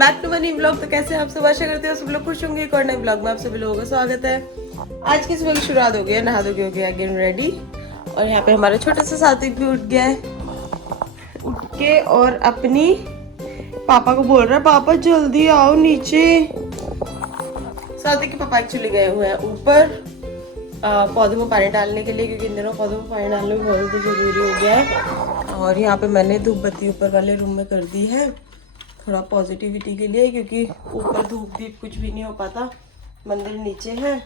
Back to money blog. तो कैसे आप सब आशा करते हो सब लोग खुश होंगे। एक और नए ब्लॉग में आप सभी लोगों का स्वागत है। आज की सुबह की शुरुआत हो गई है, नहा धो के हो गया अगेन रेडी। और यहाँ पे हमारा छोटा सा सात्विक भी उठ गया है। उठ के और अपनी पापा को बोल रहा है, पापा जल्दी आओ नीचे। सात्विक के पापा एक्चुअली गए हुए हैं ऊपर पौधों में पानी डालने के लिए, क्योंकि इन दिनों पौधों में पानी डालना भी बहुत ज़्यादा ज़रूरी हो गया है। और यहाँ पे मैंने धूप बत्ती ऊपर वाले रूम में कर दी है, थोड़ा पॉजिटिविटी के लिए, क्योंकि ऊपर धूप दीप कुछ भी नहीं हो पाता, मंदिर नीचे है,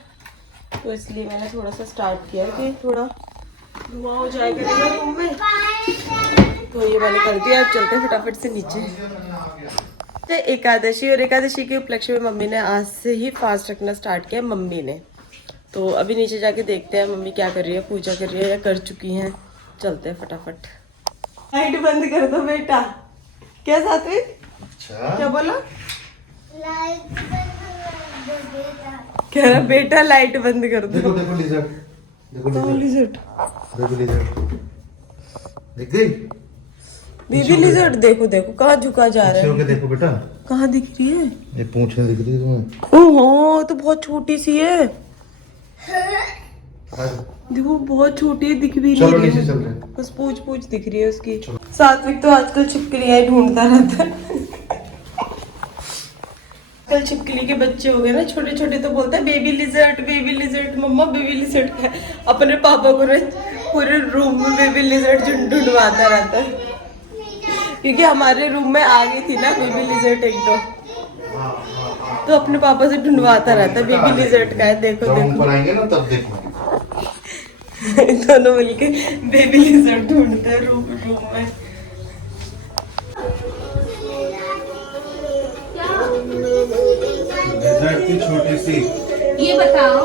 तो इसलिए मैंने थोड़ा सा स्टार्ट किया कि थोड़ा धुआं हो जाए करेगा रूम में, तो ये मैंने कर दिया। अब चलते हैं फटाफट से नीचे। तो एकादशी और एकादशी के उपलक्ष्य में मम्मी ने आज से ही फास्ट रखना स्टार्ट किया मम्मी ने। तो अभी नीचे जाके देखते हैं मम्मी क्या कर रही है, पूजा कर रही है या कर चुकी हैं। चलते हैं फटाफट। लाइट बंद कर दो बेटा। क्या सात्विक? अच्छा क्या बोला? लाइट बंद कर दो बेटा। कह रहा बेटा लाइट बंद कर दो। देखो देखो लिजर्ड, देखो लिजर्ड, देखो लिजर्ड दिख गई दीदी। लिजर्ड देखो देखो कहाँ झुका जा रहा है। देखो बेटा कहाँ दिख रही है? ये पूंछ दिख रही है तुम्हें? ओहो तो बहुत छोटी सी है। देखो बहुत छोटी है, दिख भी नहीं रही है, बस पूछ पूछ दिख रही है उसकी। सात्विक तो आजकल छिपकलियां ढूंढता रहता है। आजकल छिपकली के बच्चे हो गए ना छोटे छोटे, तो बोलता है बेबी लिजर्ड मम्मा बेबी लिजर्ड। अपने पापा को ना पूरे रूम में बेबी लिजर्ड ढूंढवाता रहता है, क्योंकि हमारे रूम में आ गई थी ना बेबी लिजर्ड एक तो अपने पापा से ढूंढवाता रहता है बेबी लिजर्ड का है। देखो देखो आएंगे ना तब देखना। दोनों मिलके बेबी लिजर्ड ढूंढते हैं रूम में। लिजर्ड की छोटी सी। ये बताओ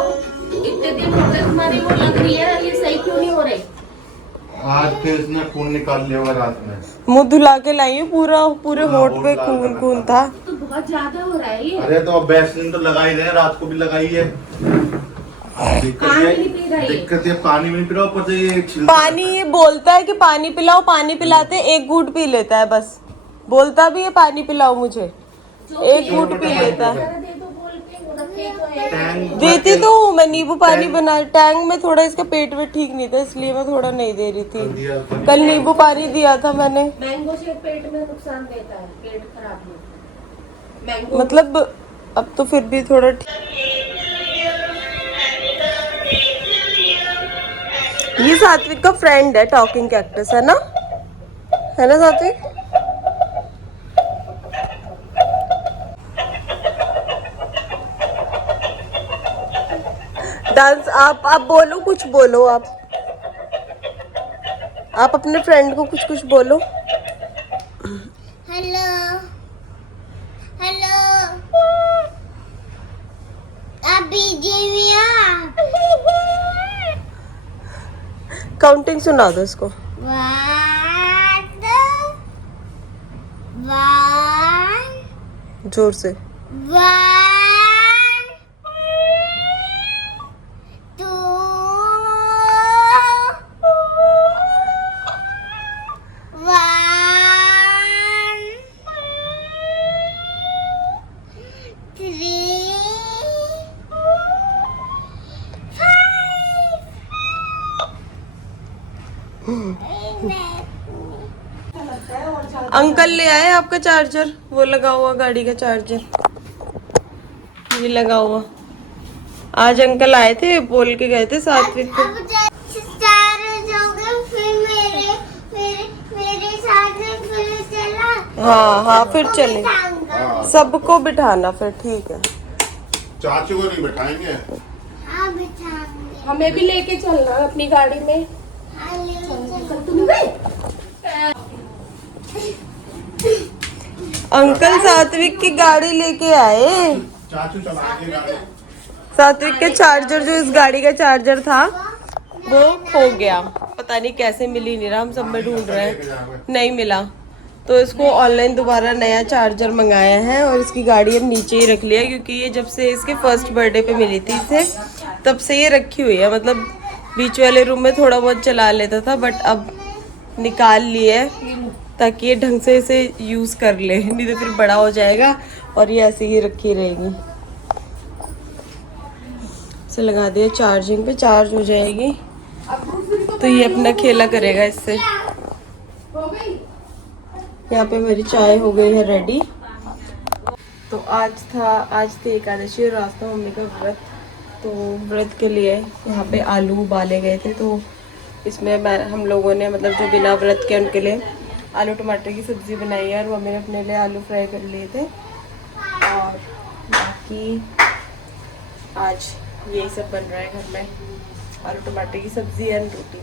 इतने दिन हो गए तुम्हारी वो लग रही है, ये सही क्यों नहीं हो रही? आज फिर इसने खून निकाल लिया होगा रात में। मुंह धुला के लाई हूँ, पूरे होठ पे खून था। तो बहुत ज्यादा हो रहा है ये। अरे तो अब वैसलीन तो लगा ही रहे, रात को भी लगाई है। दिक्कत ये पानी नहीं पी रहा, ऊपर से ये पानी ये बोलता है कि पानी पिलाओ, पानी पिलाते एक घूंट पी लेता है, बस बोलता भी है पानी पिलाओ मुझे, एक घूंट पी लेता है। देती तो हूँ मैं, नींबू पानी बना टैंक में। थोड़ा इसका पेट वेट ठीक नहीं था, इसलिए मैं थोड़ा नहीं दे रही थी। कल नींबू पानी दिया था मैंने। मैंगो शेक पेट में नुकसान देता है, पेट खराब होता है। मतलब अब तो फिर भी थोड़ा ये सात्विक का फ्रेंड है, टॉकिंग कैक्टस है ना सात्विक? डांस आप बोलो, कुछ बोलो आप अपने फ्रेंड को कुछ बोलो। हेलो हेलो अभी जीविया काउंटिंग सुना दो इसको। 1 जोर से। 1 2 अंकल ले आए आपका चार्जर, वो लगा हुआ गाड़ी का चार्जर, ये लगा हुआ। आज अंकल आए थे, बोल के गए थे सात्विक को। हाँ फिर चले, सबको बिठाना फिर, ठीक है। चाचू को नहीं बिठाएंगे? हाँ बिठाएंगे। हमें भी लेके चलना अपनी गाड़ी में। अंकल सात्विक की गाड़ी लेके आए। चाचू चलाएंगे गाड़ी। सात्विक के चार्जर, जो इस गाड़ी का चार्जर था वो खो गया, पता नहीं कैसे मिल ही नहीं रहा, हम सब में ढूंढ रहे हैं, नहीं मिला। तो इसको ऑनलाइन दोबारा नया चार्जर मंगाया है और इसकी गाड़ी अब नीचे ही रख लिया, क्योंकि ये जब से इसके फर्स्ट बर्थडे पे मिली थी इसे, तब से ये रखी हुई है। मतलब बीच वाले रूम में थोड़ा बहुत चला लेता था, बट अब निकाल लिए ताकि ये ढंग से इसे यूज कर ले, नहीं तो फिर बड़ा हो जाएगा और ये ऐसे ही रखी रहेगी। इसे लगा दिया चार्जिंग पे, चार्ज हो जाएगी तो ये अपना खेला करेगा इससे। यहाँ पे मेरी चाय हो गई है रेडी। तो आज थी एकादशी और रात में मम्मी का व्रत। तो व्रत के लिए यहाँ पे आलू उबाले गए थे, तो इसमें हम लोगों ने मतलब जो बिना व्रत के उनके लिए आलू टमाटर की सब्ज़ी बनाई है और मम्मी ने अपने लिए आलू फ्राई कर लिए थे। और बाकी आज यही सब बन रहा है घर में, आलू टमाटर की सब्ज़ी एंड रोटी।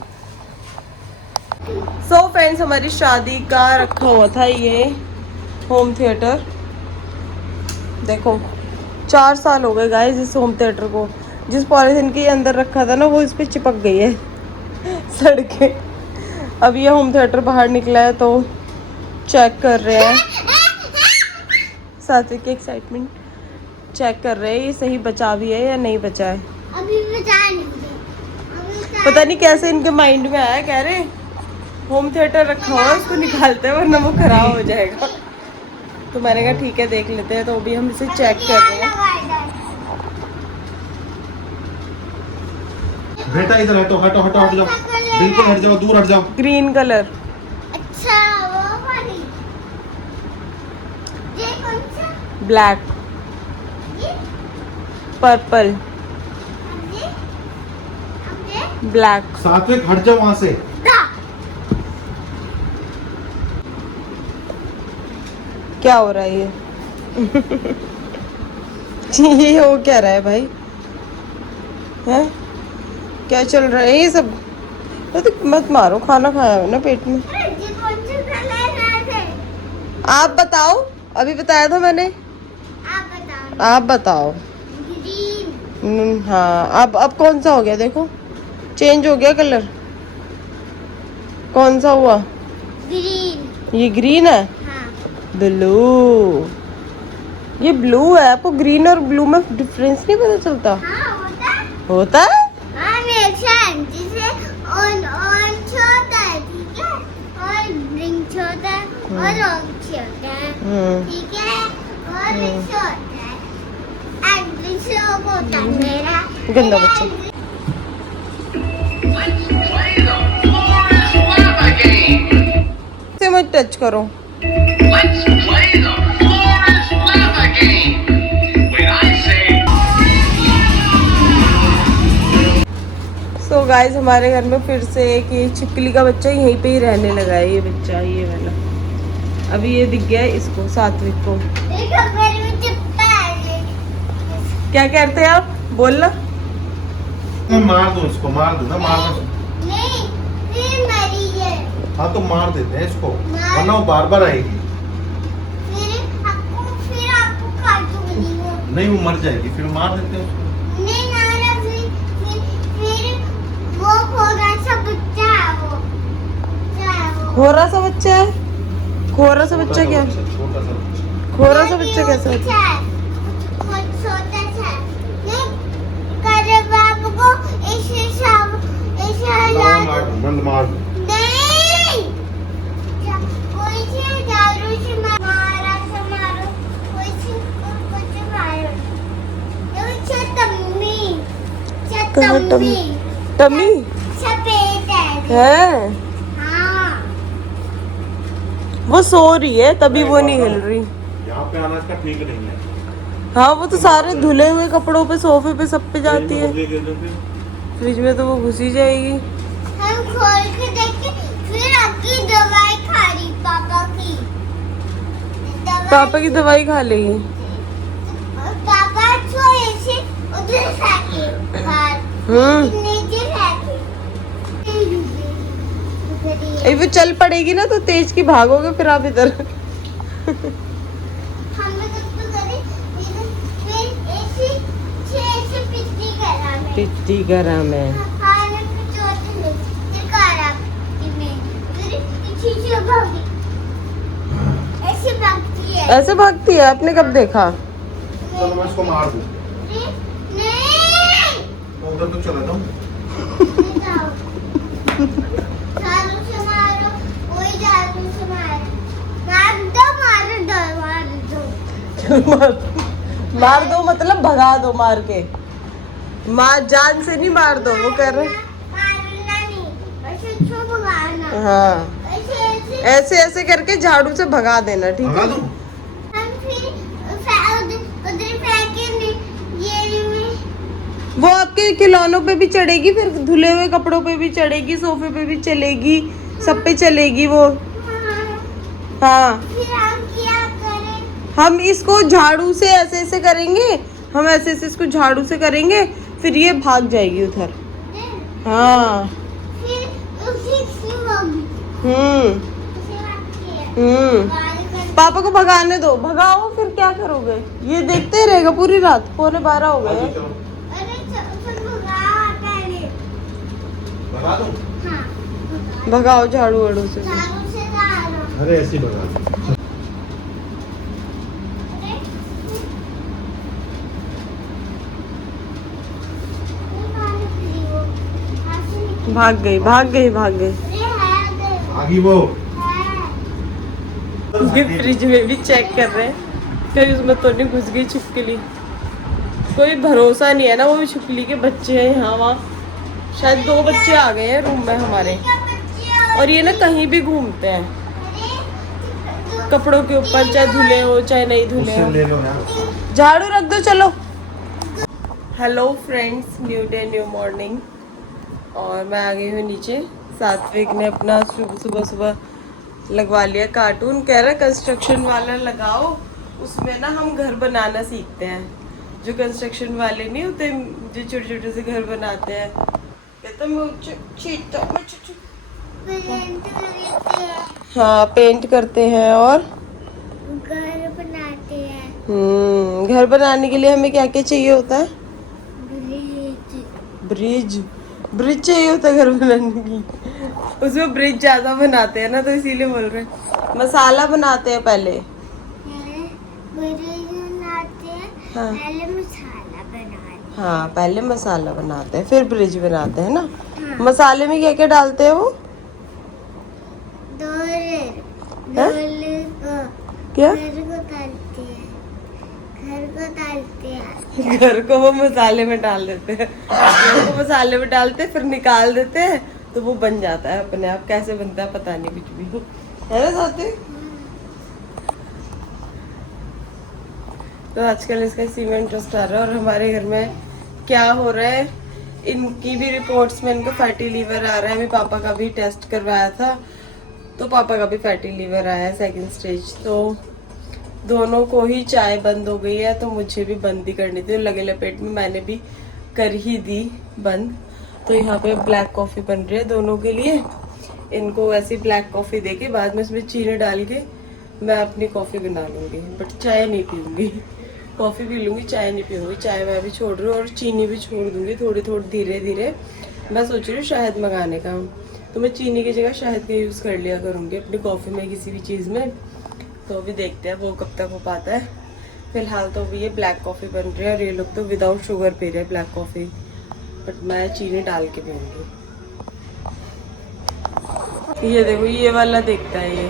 सो फ्रेंड्स, हमारी शादी का रखा हुआ था ये होम थिएटर। देखो 4 साल हो गए गाइस इस होम थिएटर को। जिस पॉलिथीन के अंदर रखा था ना वो इस पे चिपक गई है सड़ के। अब ये होम थिएटर बाहर निकला है तो चेक कर रहे हैं, सात्विक की एक्साइटमेंट चेक कर रहे हैं ये सही बचा भी है या नहीं बचा है। अभी बता नहीं पता नहीं कैसे इनके माइंड में आया, कह रहे होम थिएटर रखा हुआ है उसको निकालते हैं वरना वो खराब हो जाएगा। तो मैंने कहा ठीक है देख लेते हैं, तो अभी हम इसे चेक कर रहे हैं। बेटा इधर हटो हटो हटो हट जाओ, बिल्कुल हट जाओ, दूर हट जाओ। Green colour. अच्छा वो वाली, ये कौन सा? ब्लैक, ये पर्पल, ये ये ब्लैक। सात्विक हट जाओ वहां से। क्या हो रहा है ये ये हो क्या रहा है भाई, हैं क्या चल रहा है ये सब? मत मारो, खाना खाया है ना पेट में। ये कौन सा कलर है? आप बताओ, अभी बताया था मैंने। आप बताओ। ग्रीन। हाँ अब कौन सा हो गया? देखो चेंज हो गया कलर। कौन सा हुआ? ग्रीन। ये ग्रीन है। हाँ। ब्लू। ये ब्लू है। आपको ग्रीन और ब्लू में डिफरेंस नहीं पता चलता? हाँ होता है। हाँ मेरे जिसे ऑन छोटा है, ठीक है, और ग्रीन छोटा है और ऑरेंज छोटा है, ठीक है, और छोटा है एंड ग्रीन होता है मेरा गंदा बच्चा। से मत टच करो। सो गाइस, हमारे घर में फिर से एक ये छिपकली का बच्चा यहीं पे ही रहने लगा है। ये बच्चा, ये वाला अभी ये दिख गया है इसको, सात्विक को। देखो मेरे में चिपका है। क्या कहते हैं आप? बोलना। मैं मार दूं इसको, मार दूं ना, मार दूं। नहीं फिर मरी है। हाँ तो मार देते हैं इसको, वरना वो बार बार आएगी। फिर आपको काटूंगी वो। नहीं वो मर जाएगी, फिर मार देते हैं उसको। नहीं नाना, फिर वो खोरा सा बच्चा है वो। क्या है वो? खोरा सा बच्चा है? खोरा सा बच्चा क्या? छोटा सा बच्चा। खोरा सा बच्चा कैसे होता है? छोटा सा नहीं करे बाबू को ऐसे बंद मार दो। नहीं कोई से दारू से मारो कोई से कुछ मारो। ये छतम्मी टमी सफेद है। है। हाँ वो सो रही है तभी वो नहीं हिल रही। यहाँ पे आना इसका ठीक नहीं है। हाँ वो तो सारे धुले हुए कपड़ों पे सोफे पे सब पे जाती है। फ्रिज में तो वो घुसी जाएगी। हम खोल के देखे, फिर आपकी दवाई खा रही पापा की। पापा की दवाई खा लेगी। पापा सोए से उधर फेंके बाहर, नीचे फेंके। वो चल पड़ेगी ना तो तेज की भागोगे फिर आप इधर। हमने कुछ तो करे, फिर ऐसे पिट्टी गरम है। ऐसे भागती है? आपने कब देखा? चलो मैं इसको मार दूं। तो उधर तो चला जाऊं। झाड़ू से मारो, वही झाड़ू से मारो। चल मार दो मतलब भगा दो मार के, मार जान से नहीं मार दो, वो कर रहे मारना नहीं, ऐसे छू भगाना। हाँ ऐसे ऐसे करके झाड़ू से भगा देना, ठीक है। हम फिर उधर फेंकेंगे ये में। वो आपके खिलौनों पे भी चढ़ेगी, फिर धुले हुए कपड़ों पे भी चढ़ेगी, सोफे पे भी चलेगी, सब पे चलेगी वो। हाँ फिर हम क्या करें? हम इसको झाड़ू से ऐसे ऐसे करेंगे, हम ऐसे ऐसे इसको झाड़ू से करेंगे, फिर ये भाग जाएगी उधर। हाँ फिर उसी से होगी। उसे रखिए। पापा को भगाने दो, भगाओ फिर क्या करोगे, ये देखते ही रहेगा पूरी रात, 11:15 हो गए। अरे चल भगा पहले। भगा दूं? हाँ भगाओ झाड़ू वाड़ू से। झाड़ू से झाड़ू। अरे ऐसे ही भगा दूं। भाग गई भाग गई भाग गई। आगी वो ये फ्रिज में भी चेक कर रहे हैं कहीं उसमें तो नहीं घुस गई छिपकली। कोई भरोसा नहीं है ना, वो भी छिपकली के बच्चे हैं यहाँ वहाँ। शायद 2 बच्चे आ गए हैं रूम में हमारे, और ये ना कहीं भी घूमते हैं कपड़ों के ऊपर, चाहे धुले हो चाहे नहीं धुले हो। ले लो यार। झाड़ू रख दो चलो। Hello friends, new day new morning, और मैं आ गई हूँ नीचे। सात्विक ने अपना सुबह सुबह लगवा लिया कार्टून, कह रहा कंस्ट्रक्शन वाला लगाओ, उसमें ना हम घर बनाना सीखते हैं। जो कंस्ट्रक्शन वाले नहीं होते जो छोटे छोटे से घर बनाते हैं, कहता हाँ पेंट करते हैं और घर बनाते हैं। घर बनाने के लिए हमें क्या क्या चाहिए होता है? ब्रिज। ब्रिज चाहिए होता है घर बनाने की। उसमें ब्रिज ज्यादा बनाते हैं ना, तो इसीलिए बोल रहे हैं। मसाला बनाते हैं पहले। ब्रिज बनाते हैं। हाँ। पहले मसाला बनाते हैं। हाँ पहले मसाला बनाते हैं फिर ब्रिज बनाते हैं ना। हाँ। मसाले में क्या क्या डालते हैं वो? क्या? घर को डालते हैं। घर को वो मसाले में डाल देते हैं, घर को मसाले में डालते हैं, फिर निकाल देते हैं, तो वो बन जाता है अपने आप। कैसे बनता है पता नहीं, कुछ भी है ना साथी। तो आजकल इसका इसी में इंटरेस्ट आ रहा है। और हमारे घर में क्या हो रहा है, इनकी भी रिपोर्ट्स में इनको फैटी लीवर आ रहा है। अभी पापा का भी टेस्ट करवाया था, तो पापा का भी फैटी लीवर आया है 2nd स्टेज। तो दोनों को ही चाय बंद हो गई है, तो मुझे भी बंद ही करनी थी। लगे लपेट में मैंने भी कर ही दी बंद। तो यहाँ पे ब्लैक कॉफ़ी बन रही है दोनों के लिए। इनको ऐसी ब्लैक कॉफ़ी दे के बाद में इसमें चीनी डाल के मैं अपनी कॉफ़ी बना लूँगी, बट चाय नहीं पीऊँगी। कॉफ़ी पी लूँगी, चाय नहीं पीऊँगी। चाय मैं भी छोड़ रही हूँ और चीनी भी छोड़ दूँगी थोड़ी थोड़ी धीरे धीरे। मैं सोच रही हूँ शहद मंगाने का, तो मैं चीनी की जगह शहद का यूज़ कर लिया करूँगी अपनी कॉफ़ी में, किसी भी चीज़ में। तो अभी देखते हैं वो कब तक हो पाता है। फिलहाल तो अभी ये ब्लैक कॉफ़ी बन रही है, और ये लोग तो विदाउट शुगर पी रहे हैं ब्लैक कॉफ़ी, बट मैं चीनी डाल के पीऊँगी। ये देखो, ये वाला देखता है ये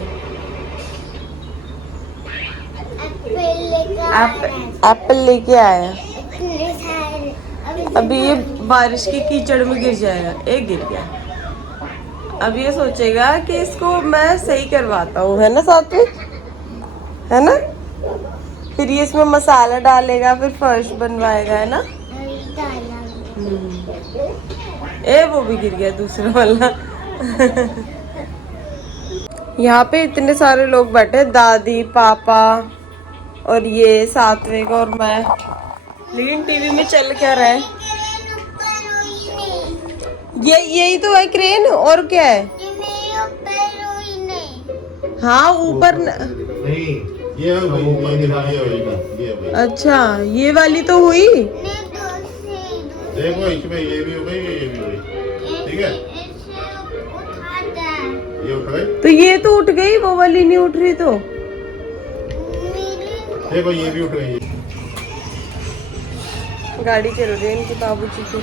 एप्पल लेके आया। अभी ये बारिश के कीचड़ में गिर जाएगा। एक गिर गया, अब ये सोचेगा कि इसको मैं सही करवाता हूँ, है ना सात्विक, है ना। फिर ये इसमें मसाला डालेगा, फिर फर्श बनवाएगा, है ना। ए वो भी गिर गया दूसरा वाला। यहाँ पे इतने सारे लोग बैठे, दादी पापा और ये सात्विक और मैं। लेकिन टीवी में चल क्या रहा है? ये यही तो है क्रेन, और क्या है? हाँ ऊपर नहीं, ये अच्छा ये वाली तो हुई। देखो इसमें ये भी हो गई, ये भी हो गई, ठीक है। ये उठ गई, तो ये तो उठ गई, वो वाली नहीं उठ रही। तो देखो ये भी उठ गई। गाड़ी चल रही है इनके बाबूजी की।